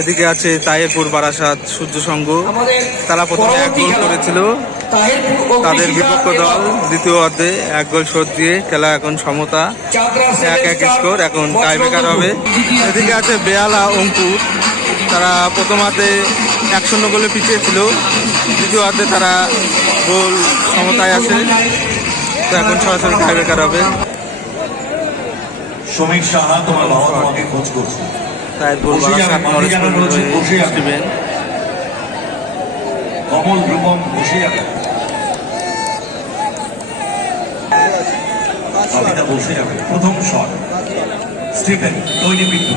এদিকে আছে তায়েরপুর বারাসাত সূর্য সংঘ। তারা প্রথমে এক গোল করেছিল। তাদের বিপক্ষ দল দ্বিতীয় অর্ধে এক গোল শোধ দিয়ে খেলা এখন সমতা। এক এক স্কোর, এখন টাইব্রেকার হবে। এদিকে আছে বেয়ালা অঙ্কুর তারা প্রথম হাতে এক শূন্য গোলে পিছিয়ে ছিল দ্বিতীয় হাতে তারা গোল সমতায় আছে। তো এখন সরাসরি টাইব্রেকার হবে। শ্রমিক সাহা, তোমার বাবা তোমাকে খোঁজ করছে। যাবে। স্টিভেন কমল রূপম যাবে প্রথম শট। স্টিফেন তৈরি বিন্দু।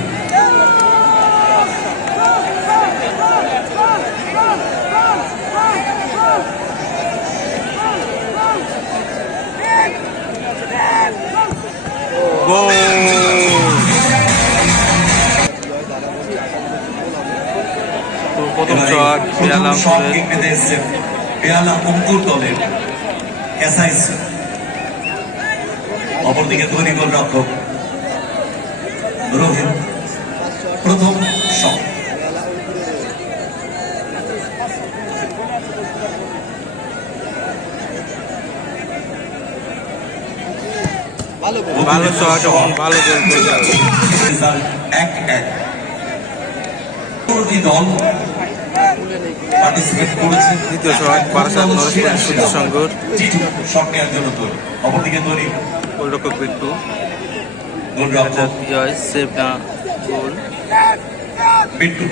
প্রথম শট এসছে বেয়ালা অঙ্কুর দলের এসআইসি। অপরদিকে তৈরি গোল রক্ষক রোহিত প্রথম শট। ভালো শট এবং ভালো গোল এক এক। দল পার্টিসিপেট করেছে দ্বিতীয় শট বারাসাত পল্লী সূর্য সংঘর। অপরদিকে তৈরি গোলরক্ষক বিট্টু বিজয় সেভ না গোল। বিট্টু।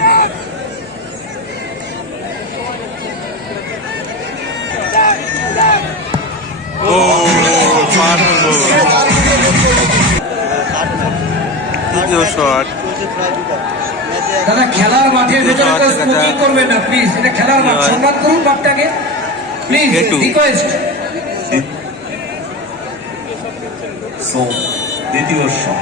তৃতীয় শট। দাদা খেলার মাঠের ভেতরে কেউ স্মোকিং করবেন না প্লিজ এটা খেলার মাঠ সম্মান করুন মাঠটাকে। প্লিজ রিকোয়েস্ট সো দ্বিতীয় শট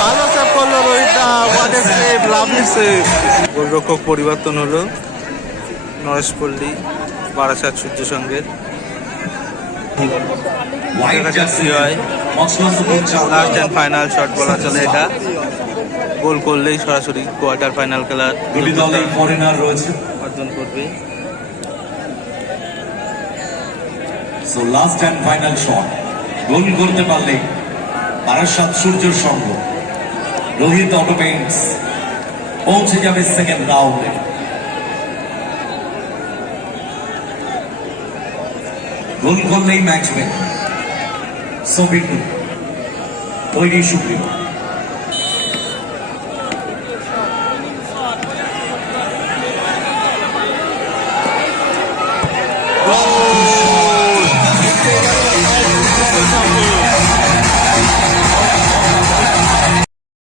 ভালো সেভ করল রোহিতদা what a save lovely save গোলরক্ষক পরিবর্তন হলো নরেশ পল্লী বারাসাত সূর্য সঙ্গের লাস্ট অ্যান্ড ফাইনাল শট বলা চলে এটা। গোল করলেই সরাসরি কোয়ার্টার ফাইনাল খেলার দুটি দলেই ফরেনার রয়েছে। অর্জন করবে। So last and final shot goal করতে পারলে বারাসাত সূর্যের সঙ্গ রোহিত অটো পেইন্টস পৌঁছে যাবে সেকেন্ড রাউন্ডে গোল করলেই ম্যাচ উইন সো বিট্টু তৈরি সুপ্রিম